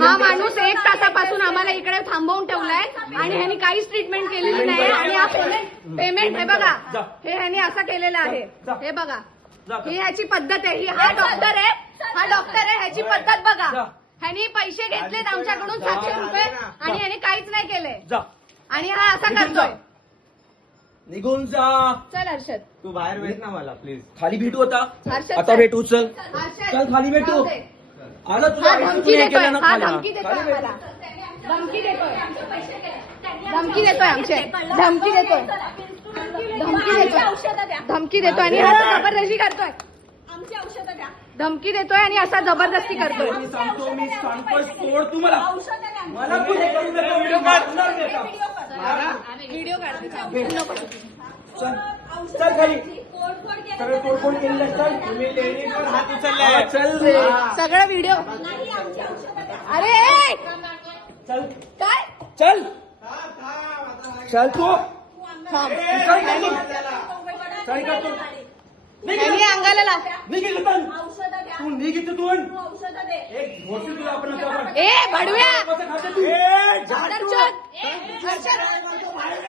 हा माणूस 1 तासापासून आम्हाला इकडे थांबवून ठेवलाय आणि ह्यांनी काहीच ट्रीटमेंट केलेली नाही आणि हा पेमेंट हे बघा हे ह्यांनी असं केलेलं आहे. हे बघा ही ह्याची पद्धत आहे. ही हा डॉक्टर आहे ह्याची पद्धत बघा. ह्यांनी पैसे घेतलेत आमच्याकडून 700 रुपये आणि ह्यांनी काहीच नाही केलंय आणि हा असा करतोय. निघून जा. चल हर्षद तू बाहेर भेट ना मला प्लीज. खाली भेटू आता. आता भेटू. चल चल खाली भेटू. आलं तुला धमकी देतोय. हा धमकी देतोय आम्हाला. धमकी देतोय आमचे. धमकी देतोय आणि हा जबरदस्ती करतोय. धमकी देतोय आणि असा जबरदस्ती करतोय. सांगतो मी सांगतोय सोड तू मला. मला पुढे करू नका. व्हिडिओ काढणार व्हिडिओ काढते. चल खाली. सगळं तोडफोड केलेलं. चल तुम्ही लेडीजवर हात उचलले. चल रे सगळं व्हिडिओ. अरे चल काय चल चल तू त्यांनी अंगाला लाव. तू निघ इथून. एक घोटी तुला आपण ए भडव्या ए, जा तू. हर्षद